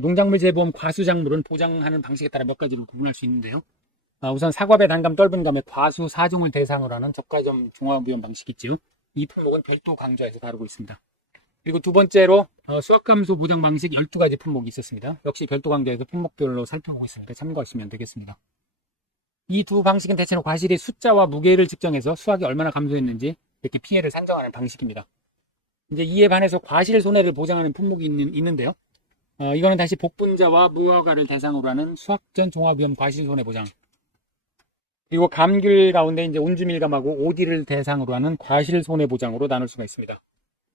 농작물 재보험 과수작물은 보장하는 방식에 따라 몇 가지로 구분할 수 있는데요. 우선 사과배, 단감, 떫은감의 과수 4종을 대상으로 하는 저가점 종합위험 방식이 있지요. 이 품목은 별도 강좌에서 다루고 있습니다. 그리고 두 번째로 수확감소 보장 방식 12가지 품목이 있었습니다. 역시 별도 강좌에서 품목별로 살펴보고 있으니까 참고하시면 되겠습니다. 이 두 방식은 대체로 과실의 숫자와 무게를 측정해서 수확이 얼마나 감소했는지 이렇게 피해를 산정하는 방식입니다. 이제 이에 반해서 과실 손해를 보장하는 품목이 있는데요. 이거는 다시 복분자와 무화과를 대상으로 하는 수확전 종합위험 과실 손해 보장. 그리고 감귤 가운데 이제 온주밀감하고 오디를 대상으로 하는 과실 손해 보장으로 나눌 수가 있습니다.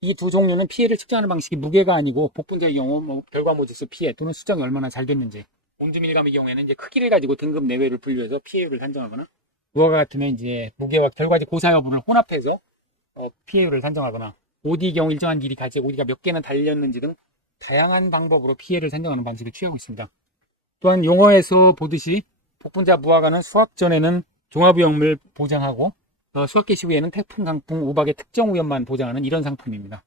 이 두 종류는 피해를 측정하는 방식이 무게가 아니고 복분자의 경우 결과모지수 피해 또는 수정이 얼마나 잘 됐는지, 온주밀감의 경우에는 이제 크기를 가지고 등급 내외를 분류해서 피해율을 산정하거나, 무화과 같으면 이제 무게와 결과지 고사 여부를 혼합해서 피해율을 산정하거나, 오디 경우 일정한 길이 가지고 오디가 몇 개나 달렸는지 등 다양한 방법으로 피해를 산정하는 방식을 취하고 있습니다. 또한 용어에서 보듯이 복분자 무화과는 수확 전에는 종합위험을 보장하고 수확 개시 후에는 태풍, 강풍, 우박의 특정 위험만 보장하는 이런 상품입니다.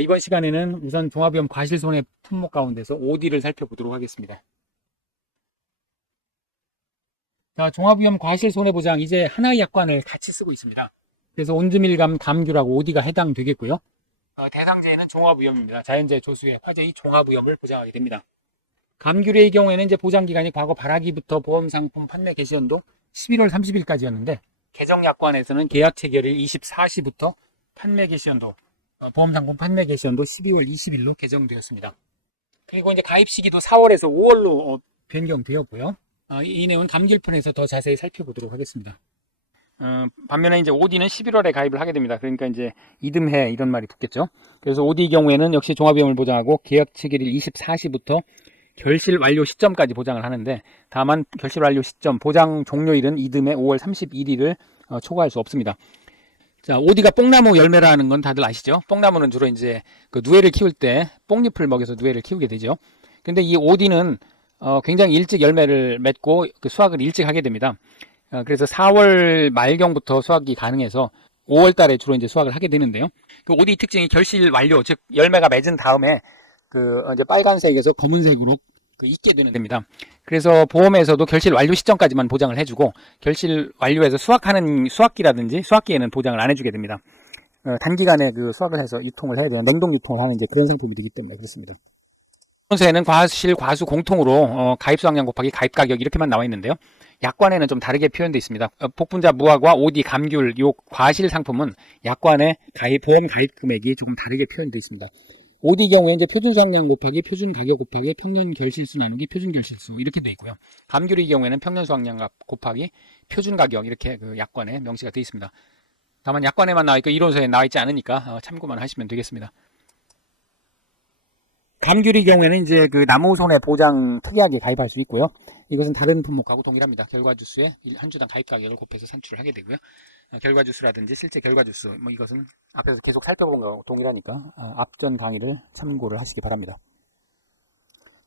이번 시간에는 우선 종합위험 과실손해 품목 가운데서 OD를 살펴보도록 하겠습니다. 자, 종합위험 과실손해보장 이제 하나의 약관을 같이 쓰고 있습니다. 그래서 온주밀감, 감귤하고 OD가 해당되겠고요. 대상재해는 종합위험입니다. 자연재해, 조수해, 화재의 종합위험을 보장하게 됩니다. 감귤의 경우에는 이제 보장기간이 과거 발하기부터 보험상품 판매 개시연도 11월 30일까지였는데 개정약관에서는 계약 체결일 24시부터 판매 개시연도, 보험상품 판매 개시연도 12월 20일로 개정되었습니다. 그리고 이제 가입 시기도 4월에서 5월로 변경되었고요. 이 내용은 감귤편에서 더 자세히 살펴보도록 하겠습니다. 반면에 이제 OD는 11월에 가입을 하게 됩니다. 그러니까 이제 이듬해 이런 말이 붙겠죠. 그래서 OD 경우에는 역시 종합위험을 보장하고 계약 체결일 24시부터 결실 완료 시점까지 보장을 하는데, 다만 결실 완료 시점 보장 종료일은 이듬해 5월 31일을 초과할 수 없습니다. 자, OD가 뽕나무 열매라는 건 다들 아시죠? 뽕나무는 주로 이제 그 누에를 키울 때 뽕잎을 먹여서 누에를 키우게 되죠. 근데 이 OD는 굉장히 일찍 열매를 맺고 그 수확을 일찍 하게 됩니다. 그래서 4월 말경부터 수확이 가능해서 5월 달에 주로 이제 수확을 하게 되는데요. 그 OD 특징이 결실 완료, 즉 열매가 맺은 다음에 이제 빨간색에서 검은색으로 익게 되는 됩니다. 그래서 보험에서도 결실 완료 시점까지만 보장을 해주고 결실 완료해서 수확하는 수확기라든지 수확기에는 보장을 안 해주게 됩니다. 단기간에 그 수확을 해서 유통을 해야 되는 냉동 유통을 하는 이제 그런 상품이 되기 때문에 그렇습니다. 보험에는 과실 과수 공통으로 가입 수확량 곱하기 가입 가격 이렇게만 나와 있는데요. 약관에는 좀 다르게 표현되어 있습니다. 복분자 무화과, OD, 감귤 요 과실 상품은 약관의 보험 가입 금액이 조금 다르게 표현되어 있습니다. OD 경우에 이제 표준 수확량 곱하기 표준 가격 곱하기 평년 결실수 나누기 표준 결실수 이렇게 되어 있고요. 감귤의 경우에는 평년 수확량 곱하기 표준 가격 이렇게 그 약관에 명시가 되어 있습니다. 다만 약관에만 나와 있고 이론서에 나와 있지 않으니까 참고만 하시면 되겠습니다. 감귤의 경우에는 이제 그 나무 손해 보장 특이하게 가입할 수 있고요. 이것은 다른 품목하고 동일합니다. 결과주수에 한 주당 가입 가격을 곱해서 산출을 하게 되고요. 결과주수라든지 실제 결과주수 이것은 앞에서 계속 살펴본 거하고 동일하니까 앞전 강의를 참고를 하시기 바랍니다.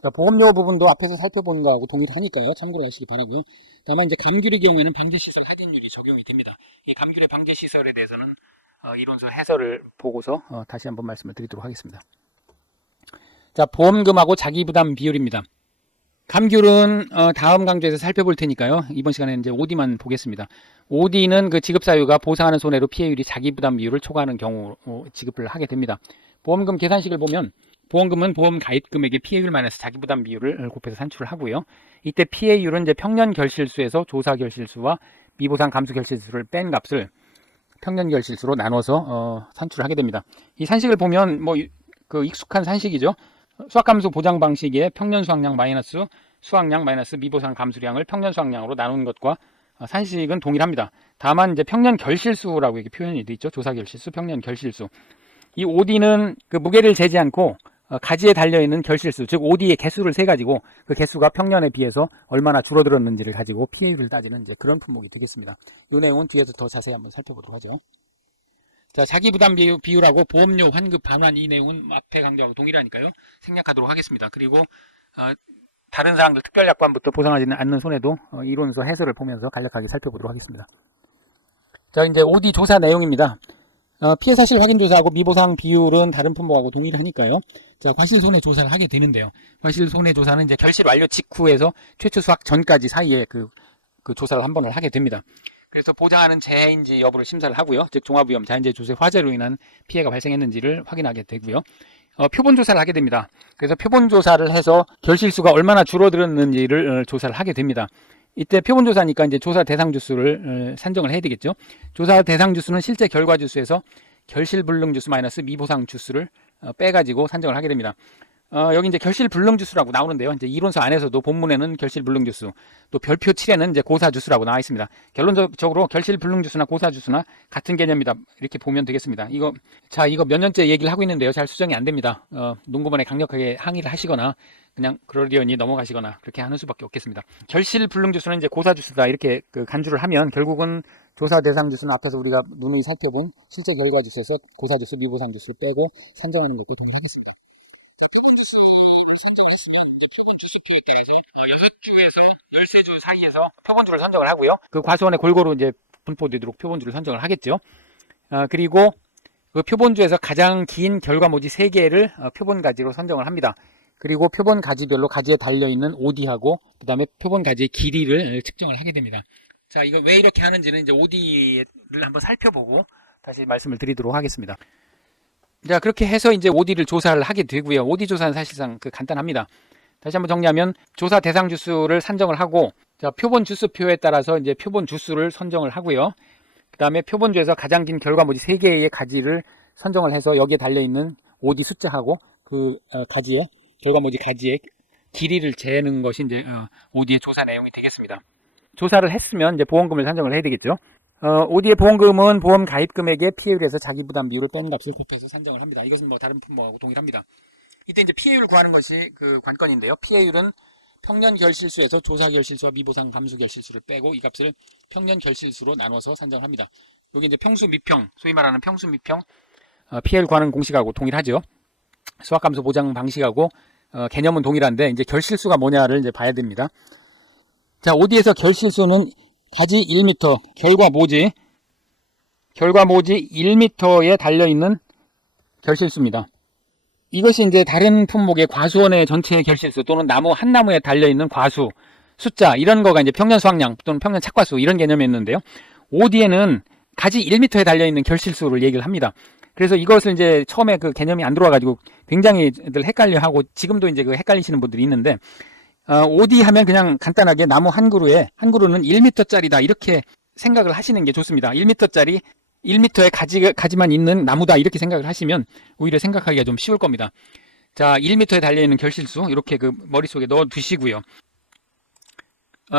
자, 보험료 부분도 앞에서 살펴본 거하고 동일하니까요. 참고를 하시기 바라고요. 다만 이제 감귤의 경우에는 방제시설 할인율이 적용이 됩니다. 이 감귤의 방제시설에 대해서는 이론서 해설을 보고서 다시 한번 말씀을 드리도록 하겠습니다. 자, 보험금하고 자기부담 비율입니다. 감귤은 다음 강좌에서 살펴볼 테니까요. 이번 시간에는 이제 OD만 보겠습니다. OD는 그 지급 사유가 보상하는 손해로 피해율이 자기부담 비율을 초과하는 경우 지급을 하게 됩니다. 보험금 계산식을 보면 보험금은 보험 가입 금액의 피해율 마이너스 자기부담 비율을 곱해서 산출을 하고요. 이때 피해율은 이제 평년 결실수에서 조사 결실수와 미보상 감수 결실수를 뺀 값을 평년 결실수로 나눠서 산출을 하게 됩니다. 이 산식을 보면 그 익숙한 산식이죠. 수확감소 보장 방식의 평년 수확량 마이너스 수확량 마이너스 미보상 감수량을 평년 수확량으로 나눈 것과 산식은 동일합니다. 다만 이제 평년 결실수라고 이렇게 표현이 되어 있죠. 조사 결실수, 평년 결실수. 이 OD는 그 무게를 재지 않고 가지에 달려있는 결실수, 즉 OD의 개수를 세 가지고 그 개수가 평년에 비해서 얼마나 줄어들었는지를 가지고 피해율을 따지는 이제 그런 품목이 되겠습니다. 이 내용은 뒤에서 더 자세히 한번 살펴보도록 하죠. 자, 자기부담 비율하고 보험료 환급 반환 이 내용은 앞에 강조하고 동일하니까요. 생략하도록 하겠습니다. 그리고 다른 사항들 특별약관부터 보상하지는 않는 손해도 이론서 해설을 보면서 간략하게 살펴보도록 하겠습니다. 자, 이제 OD 조사 내용입니다. 피해 사실 확인 조사하고 미보상 비율은 다른 품목하고 동일하니까요. 자, 과실 손해 조사를 하게 되는데요. 과실 손해 조사는 이제 결실 완료 직후에서 최초 수확 전까지 사이에 그 조사를 한 번을 하게 됩니다. 그래서 보장하는 재해인지 여부를 심사를 하고요. 즉 종합위험 자연재해 조세 화재로 인한 피해가 발생했는지를 확인하게 되고요. 표본 조사를 하게 됩니다. 그래서 표본 조사를 해서 결실수가 얼마나 줄어들었는지를 조사를 하게 됩니다. 이때 표본 조사니까 이제 조사 대상 주수를 산정을 해야 되겠죠. 조사 대상 주수는 실제 결과 주수에서 결실 불능 주수 마이너스 미보상 주수를 빼가지고 산정을 하게 됩니다. 여기 이제 결실 불능 주수라고 나오는데요. 이제 이론서 안에서도 본문에는 결실 불능 주수, 또 별표 7에는 이제 고사 주수라고 나와 있습니다. 결론적으로 결실 불능 주수나 고사 주수나 같은 개념이다. 이렇게 보면 되겠습니다. 이거 몇 년째 얘기를 하고 있는데요. 잘 수정이 안 됩니다. 농구본에 강력하게 항의를 하시거나 그냥 그러려니 넘어가시거나 그렇게 하는 수밖에 없겠습니다. 결실 불능 주수는 이제 고사 주수다 이렇게 간주를 하면 결국은 조사 대상 주수는 앞에서 우리가 누누이 살펴본 실제 결과 주수에서 고사 주수, 미보상 주수 빼고 산정하는 것도 동일하겠습니다. 주수표에 따라서 6주에서 13주 사이에서 표본주를 선정을 하고요. 그 과수원에 골고루 이제 분포되도록 표본주를 선정을 하겠죠. 그리고 그 표본주에서 가장 긴 결과모지 3개를 표본 가지로 선정을 합니다. 그리고 표본 가지별로 가지에 달려있는 OD하고 그 다음에 표본 가지의 길이를 측정을 하게 됩니다. 자, 이거 왜 이렇게 하는지는 이제 OD를 한번 살펴보고 다시 말씀을 드리도록 하겠습니다. 자, 그렇게 해서 이제 OD를 조사를 하게 되고요. OD 조사는 사실상 간단합니다. 다시 한번 정리하면 조사 대상 주수를 산정을 하고, 자, 표본 주수표에 따라서 이제 표본 주수를 선정을 하고요. 그 다음에 표본주에서 가장 긴 결과모지 3개의 가지를 선정을 해서 여기에 달려있는 OD 숫자하고 그 가지의 결과모지 가지의 길이를 재는 것이 이제 OD의 조사 내용이 되겠습니다. 조사를 했으면 이제 보험금을 산정을 해야 되겠죠. OD의 보험금은 보험 가입 금액의 피해율에서 자기 부담 비율을 뺀 값을 곱해서 산정을 합니다. 이것은 뭐 다른 품목하고 동일합니다. 이때 이제 피해율 구하는 것이 그 관건인데요. 피해율은 평년 결실수에서 조사 결실수와 미보상 감수 결실수를 빼고 이 값을 평년 결실수로 나눠서 산정을 합니다. 여기 이제 평수 미평, 소위 말하는 평수 미평 피해율 구하는 공식하고 동일하죠. 수학감소 보장 방식하고 개념은 동일한데 이제 결실수가 뭐냐를 이제 봐야 됩니다. 자, OD에서 결실수는 가지 1m, 결과모지 1m에 달려있는 결실수입니다. 이것이 이제 다른 품목의 과수원의 전체 결실수 또는 나무 한 나무에 달려있는 과수, 숫자 이런 거가 이제 평년 수확량 또는 평년 착과수 이런 개념이었는데요. OD에는 가지 1m에 달려있는 결실수를 얘기를 합니다. 그래서 이것을 이제 처음에 그 개념이 안 들어와가지고 굉장히들 헷갈려하고 지금도 이제 그 헷갈리시는 분들이 있는데 OD 하면 그냥 간단하게 나무 한 그루는 1m짜리다 이렇게 생각을 하시는 게 좋습니다. 1m짜리 1m의 가지만 있는 나무다 이렇게 생각을 하시면 오히려 생각하기가 좀 쉬울 겁니다. 자, 1m에 달려있는 결실수 이렇게 그 머릿속에 넣어 두시고요.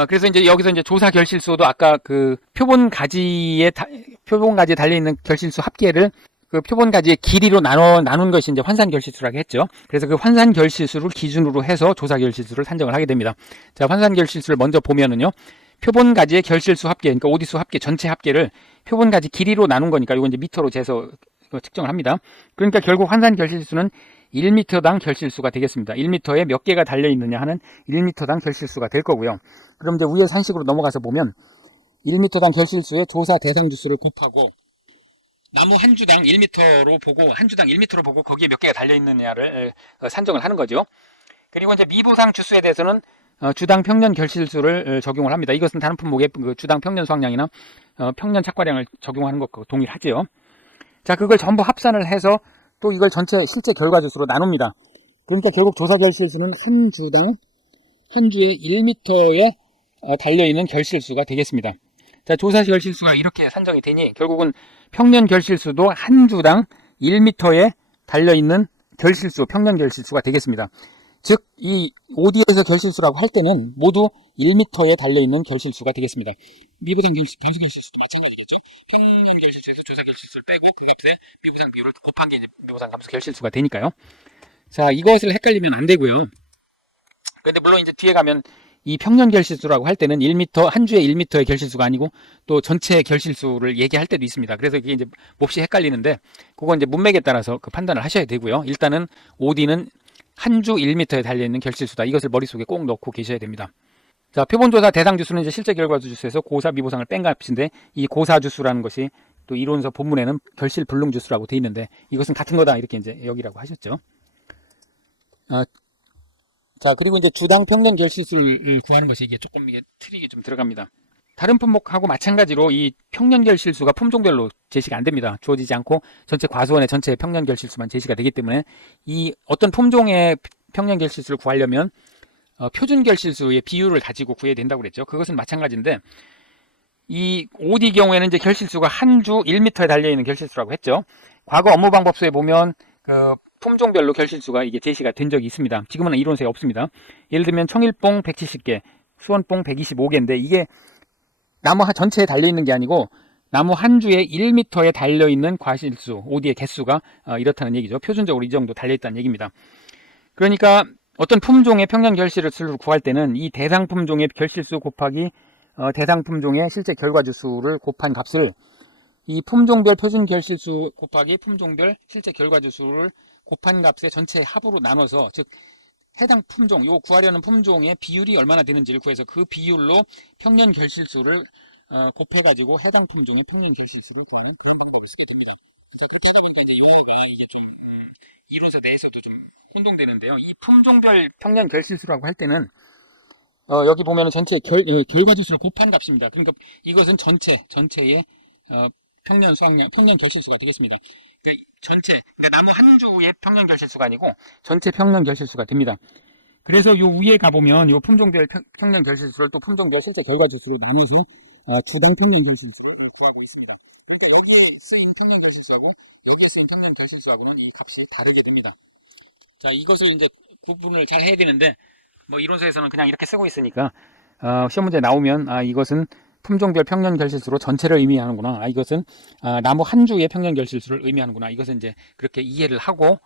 그래서 이제 여기서 이제 조사 결실수도 아까 그 표본 가지에 달려있는 결실수 합계를 그 표본 가지의 길이로 나눈 것이 이제 환산 결실수라고 했죠. 그래서 그 환산 결실수를 기준으로 해서 조사 결실수를 산정을 하게 됩니다. 자, 환산 결실수를 먼저 보면은요. 표본 가지의 결실수 합계, 그러니까 OD수 합계, 전체 합계를 표본 가지 길이로 나눈 거니까 이거 이제 미터로 재서 측정을 합니다. 그러니까 결국 환산 결실수는 1m당 결실수가 되겠습니다. 1m에 몇 개가 달려 있느냐 하는 1m당 결실수가 될 거고요. 그럼 이제 위에 산식으로 넘어가서 보면 1m당 결실수의 조사 대상 주수를 곱하고 나무 한 주당 1m로 보고 한 주당 1m로 보고 거기에 몇 개가 달려 있느냐를 산정을 하는 거죠. 그리고 이제 미보상 주수에 대해서는 주당 평년 결실수를 적용을 합니다. 이것은 다른 품목의 그 주당 평년 수확량이나 평년 착과량을 적용하는 것과 동일하죠. 자, 그걸 전부 합산을 해서 또 이걸 전체 실제 결과 주수로 나눕니다. 그러니까 결국 조사 결실수는 한 주당 한 주에 1m에 달려있는 결실수가 되겠습니다. 자, 조사 결실수가 이렇게 산정이 되니 결국은 평년 결실수도 한 주당 1m에 달려있는 결실수, 평년 결실수가 되겠습니다. 즉, 이 OD에서 결실수라고 할 때는 모두 1m에 달려있는 결실수가 되겠습니다. 미보상 결실, 감수 결실수도 마찬가지겠죠. 평년 결실수에서 조사 결실수를 빼고 그 값에 미보상 비율을 곱한 게 이제 미보상 감수 결실수가 되니까요. 자, 이것을 헷갈리면 안 되고요. 그런데 물론 이제 뒤에 가면 이 평년 결실수라고 할 때는 1m, 한 주에 1m의 결실수가 아니고 또 전체 결실수를 얘기할 때도 있습니다. 그래서 이게 이제 몹시 헷갈리는데 그건 이제 문맥에 따라서 그 판단을 하셔야 되고요. 일단은 OD는 한 주 1m에 달려있는 결실수다. 이것을 머릿속에 꼭 넣고 계셔야 됩니다. 자, 표본조사 대상 주수는 이제 실제 결과 주수에서 고사 미보상을 뺀 값인데 이 고사 주수라는 것이 또 이론서 본문에는 결실 불능주수라고 돼 있는데 이것은 같은 거다 이렇게 이제 여기라고 하셨죠. 자, 그리고 이제 주당 평년 결실수를 구하는 것이 이게 조금 이게 트릭이 좀 들어갑니다. 다른 품목하고 마찬가지로 이 평년 결실수가 품종별로 제시가 안 됩니다. 주어지지 않고 전체 과수원의 전체 평년 결실수만 제시가 되기 때문에 이 어떤 품종의 평년 결실수를 구하려면 표준 결실수의 비율을 가지고 구해야 된다고 그랬죠. 그것은 마찬가지인데 이 OD 경우에는 이제 결실수가 한 주 1m에 달려있는 결실수라고 했죠. 과거 업무방법서에 보면 품종별로 결실수가 이게 제시가 된 적이 있습니다. 지금은 이론서에 없습니다. 예를 들면 청일뽕 170개, 수원뽕 125개인데 이게 나무 전체에 달려있는 게 아니고 나무 한 주에 1m에 달려있는 과실수, OD의 개수가 이렇다는 얘기죠. 표준적으로 이 정도 달려있다는 얘기입니다. 그러니까 어떤 품종의 평년 결실수를 구할 때는 이 대상 품종의 결실수 곱하기 대상 품종의 실제 결과주수를 곱한 값을 이 품종별 표준 결실수 곱하기 품종별 실제 결과주수를 곱한 값의 전체 합으로 나눠서 즉 해당 품종, 요 구하려는 품종의 비율이 얼마나 되는지를 구해서 그 비율로 평년 결실수를 곱해가지고 해당 품종의 평년 결실수를 구하는 그런 방법을 쓰게 됩니다. 그래서 그렇게 하다 보니까 이제 용어가 이게 좀 이론사 내에서도 좀 혼동되는데요. 이 품종별 평년 결실수라고 할 때는 여기 보면은 전체 결과지수를 곱한 값입니다. 그러니까 이것은 전체의 평년 수확량, 평년 결실수가 되겠습니다. 그러니까 그러니까 나무 한 주의 평년 결실수가 아니고 전체 평년 결실수가 됩니다. 그래서 요 위에 가보면 요 품종별 평년 결실수를 또 품종별 실제 결과지수로 나눠서 주당 평년 결실수를 구하고 있습니다. 그러니까 여기에 쓰인 평년 결실수하고 여기에 쓰인 평년 결실수하고는 이 값이 다르게 됩니다. 자, 이것을 이제 구분을 잘 해야 되는데 뭐 이론서에서는 그냥 이렇게 쓰고 있으니까 시험 문제 나오면 이것은 품종별 평년 결실수로 전체를 의미하는구나. 이것은 나무 한 주의 평년 결실수를 의미하는구나. 이것은 이제 그렇게 이해를 하고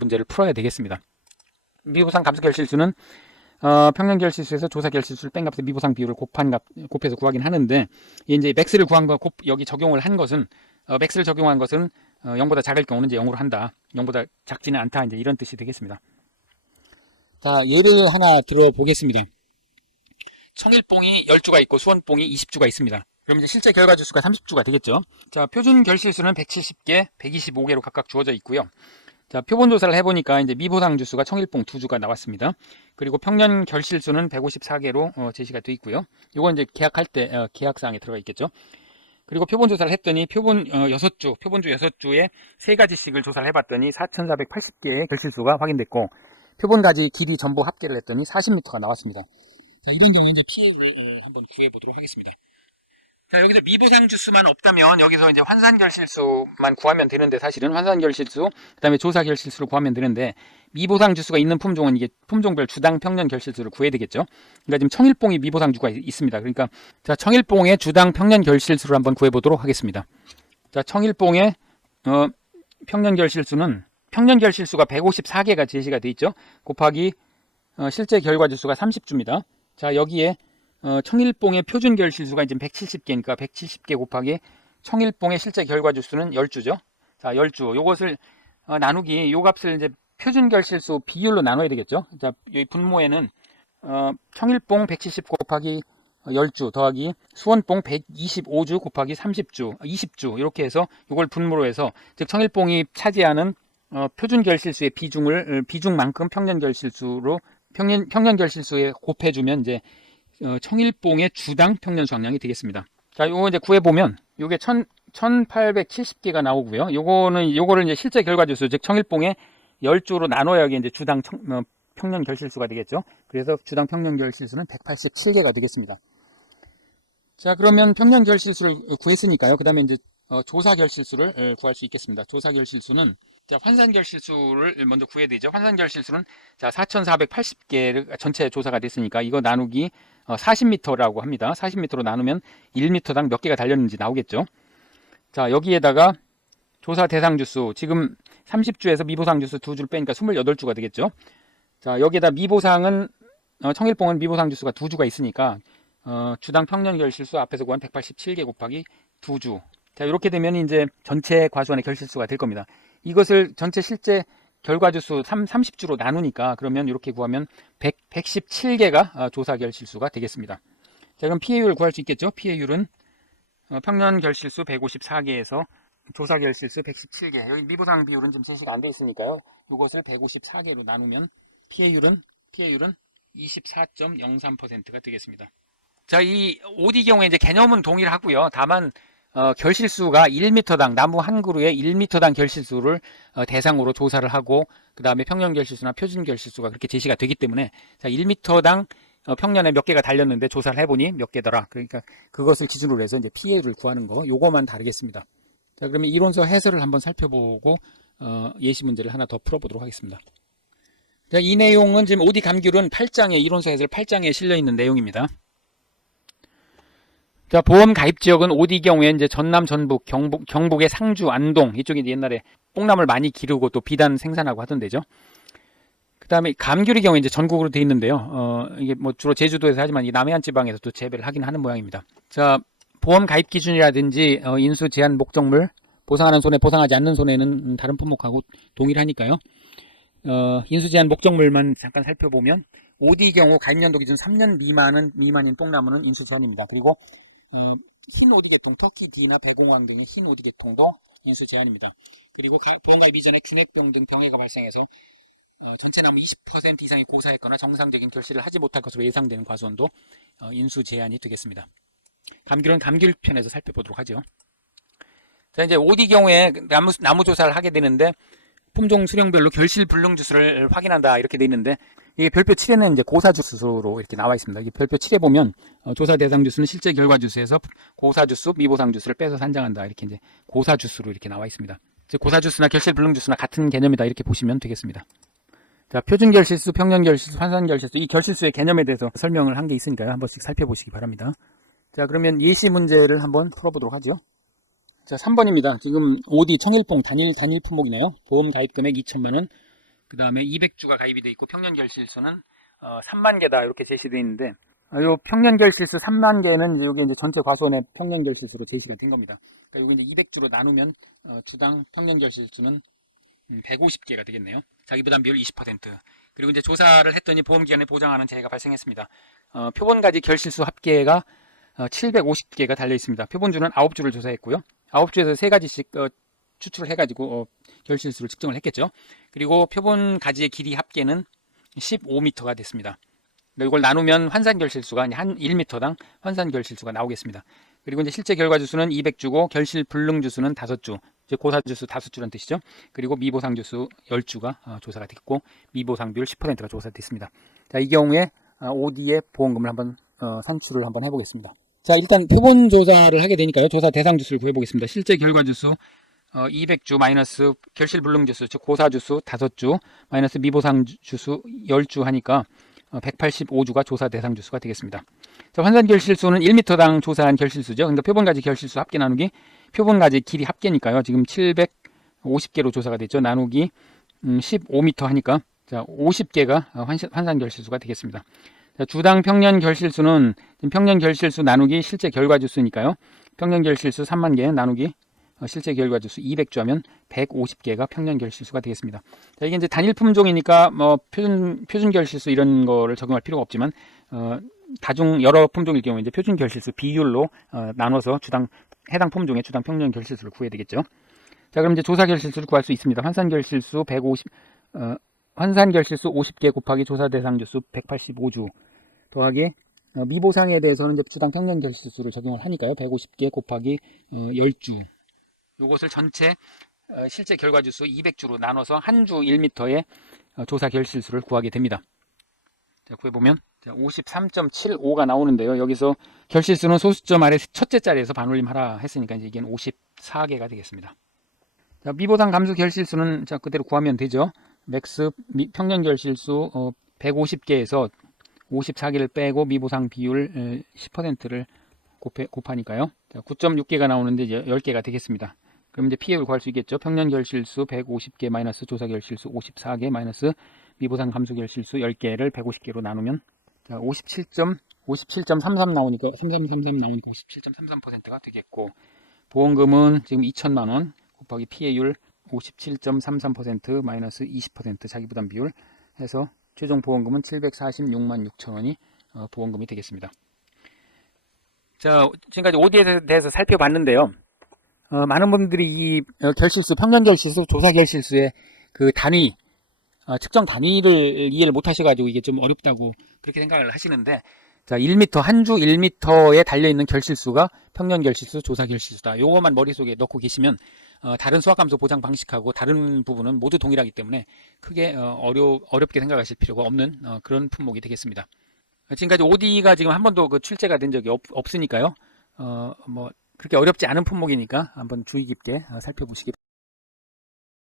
문제를 풀어야 되겠습니다. 미보상 감수 결실수는 평년 결실수에서 조사 결실수를 뺀 값의 미보상 비율을 곱해서 구하긴 하는데 이제 맥스를 구한 거 여기 적용을 한 것은 맥스를 적용한 것은 0보다 작을 경우는 이제 0으로 한다. 0보다 작지는 않다. 이제 이런 뜻이 되겠습니다. 자, 예를 하나 들어보겠습니다. 청일뽕이 10주가 있고 수원뽕이 20주가 있습니다. 그럼 이제 실제 결과주수가 30주가 되겠죠. 자, 표준 결실수는 170개, 125개로 각각 주어져 있고요. 자, 표본 조사를 해보니까 이제 미보상 주수가 청일뽕 2주가 나왔습니다. 그리고 평년 결실수는 154개로 제시가 되어 있고요. 이건 이제 계약할 때 계약사항에 들어가 있겠죠. 그리고 표본 조사를 했더니 표본주 6주에 3가지씩을 조사를 해봤더니 4,480개의 결실수가 확인됐고 표본가지 길이 전부 합계를 했더니 40m가 나왔습니다. 자, 이런 경우에 이제 피해를 한번 구해보도록 하겠습니다. 자, 여기서 미보상 주수만 없다면 여기서 이제 환산 결실수만 구하면 되는데 사실은 환산 결실수, 그 다음에 조사 결실수를 구하면 되는데 미보상 주수가 있는 품종은 이게 품종별 주당 평년 결실수를 구해야 되겠죠. 그러니까 지금 청일뽕이 미보상 주가 있습니다. 그러니까 자, 청일뽕의 주당 평년 결실수를 한번 구해보도록 하겠습니다. 자, 청일뽕의 평년 결실수는 평년 결실수가 154개가 제시가 되어 있죠. 곱하기 실제 결과주수가 30주입니다. 자, 여기에 청일뽕의 표준 결실수가 이제 170개니까 170개 곱하기 청일뽕의 실제 결과주수는 10주죠. 자, 10주. 요것을 나누기 요 값을 이제 표준 결실수 비율로 나눠야 되겠죠. 자, 여기 분모에는 청일뽕 170 곱하기 10주 더하기 수원뽕 125주 곱하기 30주, 20주 이렇게 해서 이걸 분모로 해서 즉 청일뽕이 차지하는 표준 결실수의 비중만큼 평년 결실수로 평년 결실수에 곱해주면 이제 청일뽕의 주당 평년 수확량이 되겠습니다. 자, 요거 이제 구해보면 요게 1870개가 나오고요. 요거를 이제 실제 결과주수 즉 청일뽕의 10주로 나눠야 이제 주당 평년 결실수가 되겠죠. 그래서 주당 평년 결실수는 187개가 되겠습니다. 자, 그러면 평년 결실수를 구했으니까요. 그 다음에 이제 조사 결실수를 구할 수 있겠습니다. 조사 결실수는 자, 환산 결실수를 먼저 구해야 되죠. 환산 결실수는 자, 4,480개 전체 조사가 됐으니까 이거 나누기 40m라고 합니다. 40m로 나누면 1m당 몇 개가 달렸는지 나오겠죠. 자, 여기에다가 조사 대상 주수 지금 30주에서 미보상 주수 2주를 빼니까 28주가 되겠죠. 자, 여기에다 미보상은 청일뽕은 미보상 주수가 2주가 있으니까 주당 평년 결실수 앞에서 구한 187개 곱하기 2주. 자, 이렇게 되면 이제 전체 과수원의 결실수가 될 겁니다. 이것을 전체 실제 결과주수 30주로 나누니까 그러면 이렇게 구하면 117개가 조사 결실수가 되겠습니다. 자, 그럼 피해율을 구할 수 있겠죠. 피해율은 평년 결실수 154개에서 조사 결실수 117개. 여기 미보상 비율은 지금 제시가 안 돼 있으니까요. 이것을 154개로 나누면 피해율은 24.03%가 되겠습니다. 자, 이 OD 경우에 이제 개념은 동일하고요. 다만 결실수가 1m당 나무 한 그루에 1m당 결실수를 대상으로 조사를 하고 그 다음에 평년 결실수나 표준 결실수가 그렇게 제시가 되기 때문에 자 1m당 평년에 몇 개가 달렸는데 조사를 해보니 몇 개더라. 그러니까 그것을 기준으로 해서 이제 피해율을 구하는 거 요거만 다르겠습니다. 자, 그러면 이론서 해설을 한번 살펴보고 예시 문제를 하나 더 풀어보도록 하겠습니다. 자, 이 내용은 지금 OD 감귤은 8장에 이론서 해설 8장에 실려 있는 내용입니다. 자, 보험 가입 지역은 OD 경우에 이제 전남, 전북, 경북의 상주, 안동 이쪽이 옛날에 뽕나물 많이 기르고 또 비단 생산하고 하던 데죠. 그 다음에 감귤의 경우에 이제 전국으로 되어 있는데요. 이게 뭐 주로 제주도에서 하지만 이 남해안 지방에서 또 재배를 하긴 하는 모양입니다. 자, 보험 가입 기준이라든지 인수 제한 목적물, 보상하는 손해, 보상하지 않는 손해는 다른 품목하고 동일하니까요. 인수 제한 목적물만 잠깐 살펴보면 OD 경우 가입 연도 기준 3년 미만인 뽕나무는 인수 제한입니다. 그리고 흰 OD 계통, 터키 D나 배공황 등의 흰 OD 계통도 인수 제한입니다. 그리고 보험 가입 이전에 균핵병 등 병해가 발생해서 전체 나무 20% 이상이 고사했거나 정상적인 결실을 하지 못할 것으로 예상되는 과수원도 인수 제한이 되겠습니다. 감귤은 감귤 편에서 살펴보도록 하죠. 자, 이제 OD 경우에 나무 조사를 하게 되는데 품종 수령별로 결실 불능 주수를 확인한다 이렇게 돼 있는데 이게 별표 7에는 이제 고사 주수로 이렇게 나와 있습니다. 이게 별표 7에 보면 조사 대상 주수는 실제 결과 주수에서 고사 주수, 미보상 주수를 빼서 산정한다 이렇게 이제 고사 주수로 이렇게 나와 있습니다. 즉 고사 주수나 결실 불능 주수나 같은 개념이다 이렇게 보시면 되겠습니다. 자, 표준 결실수, 평년 결실수, 환산 결실수 이 결실수의 개념에 대해서 설명을 한 게 있으니까요. 한 번씩 살펴보시기 바랍니다. 자, 그러면 예시 문제를 한번 풀어보도록 하죠. 자, 3번입니다. 지금 OD 청일봉 단일 품목이네요. 보험 가입 금액 2천만원, 그 다음에 200주가 가입이 되어 있고 평년 결실수는 3만 개다 이렇게 제시되어 있는데 요 평년 결실수 3만 개는 여기 이제 전체 과수원의 평년 결실수로 제시가 된 겁니다. 그러니까 여기 이제 200주로 나누면 주당 평년 결실수는 150개가 되겠네요. 자기 부담 비율 20%. 그리고 이제 조사를 했더니 보험기관에 보장하는 재해가 발생했습니다. 표본가지 결실수 합계가 750개가 달려 있습니다. 표본주는 9주를 조사했고요. 9주에서 3가지씩 추출을 해가지고 결실수를 측정을 했겠죠. 그리고 표본 가지의 길이 합계는 15m가 됐습니다. 이걸 나누면 환산 결실수가 한 1m당 환산 결실수가 나오겠습니다. 그리고 이제 실제 결과 주수는 200주고 결실 불능 주수는 5주, 즉 고사 주수 5주란 뜻이죠. 그리고 미보상 주수 10주가 조사가 됐고 미보상 비율 10%가 조사됐습니다. 자, 이 경우에 OD의 보험금을 한번 산출을 한번 해보겠습니다. 자, 일단 표본 조사를 하게 되니까요. 조사 대상 주수를 구해보겠습니다. 실제 결과 주수 200주 마이너스 결실 불능 주수, 즉 고사 주수 5주 마이너스 미보상 주수 10주 하니까 185주가 조사 대상 주수가 되겠습니다. 자, 환산 결실수는 1m당 조사한 결실수죠. 그러니까 표본가지 결실수 합계 나누기 표본가지 길이 합계니까요. 지금 750개로 조사가 됐죠. 나누기 15m 하니까 자, 50개가 환산 결실수가 되겠습니다. 자, 주당 평년 결실수는 평년 결실수 나누기 실제 결과 주수니까요. 평년 결실수 3만 개 나누기 실제 결과 주수 200주 하면 150개가 평년 결실수가 되겠습니다. 자, 이게 이제 단일 품종이니까 뭐 표준 결실수 이런 거를 적용할 필요가 없지만 다중 여러 품종일 경우 이제 표준 결실수 비율로 나눠서 해당 품종의 주당 평년 결실수를 구해야 되겠죠. 자, 그럼 이제 조사 결실수를 구할 수 있습니다. 환산 결실수 50개 곱하기 조사 대상 주수 185주 더하기 미보상에 대해서는 이제 주당 평년 결실수를 적용을 하니까요. 150개 곱하기 10주. 이것을 전체 실제 결과 주수 200주로 나눠서 한 주 1m의 조사 결실수를 구하게 됩니다. 자, 구해보면 53.75가 나오는데요. 여기서 결실수는 소수점 아래 첫째 자리에서 반올림하라 했으니까 이제 이게 54개가 되겠습니다. 자, 미보상 감수 결실수는 자, 그대로 구하면 되죠. 맥스 평년 결실수 150개에서 54개를 빼고 미보상 비율 10%를 곱하니까요. 9.6개가 나오는데 이제 10개가 되겠습니다. 그럼 이제 피해율 구할 수 있겠죠. 평년 결실수 150개 마이너스 조사 결실수 54개 마이너스 미보상 감수 결실수 10개를 150개로 나누면 자, 57.33 나오니까 3333 나오니까 57.33%가 되겠고 보험금은 지금 2천만 원 곱하기 피해율 57.33% 마이너스 20% 자기 부담 비율 해서 최종 보험금은 746만 6천 원이 보험금이 되겠습니다. 지금까지 OD에 대해서 살펴봤는데요. 많은 분들이 이 결실수, 평년 결실수, 조사 결실수의 그 단위, 측정 단위를 이해를 못 하셔가지고 이게 좀 어렵다고 그렇게 생각을 하시는데, 자, 1m, 한 주 1m에 달려있는 결실수가 평년 결실수, 조사 결실수다. 요것만 머릿속에 넣고 계시면, 다른 수학감소 보장 방식하고 다른 부분은 모두 동일하기 때문에 크게 어렵게 생각하실 필요가 없는 그런 품목이 되겠습니다. 지금까지 OD가 지금 한 번도 그 출제가 된 적이 없으니까요. 뭐 그렇게 어렵지 않은 품목이니까 한번 주의 깊게 살펴보시기 바랍니다.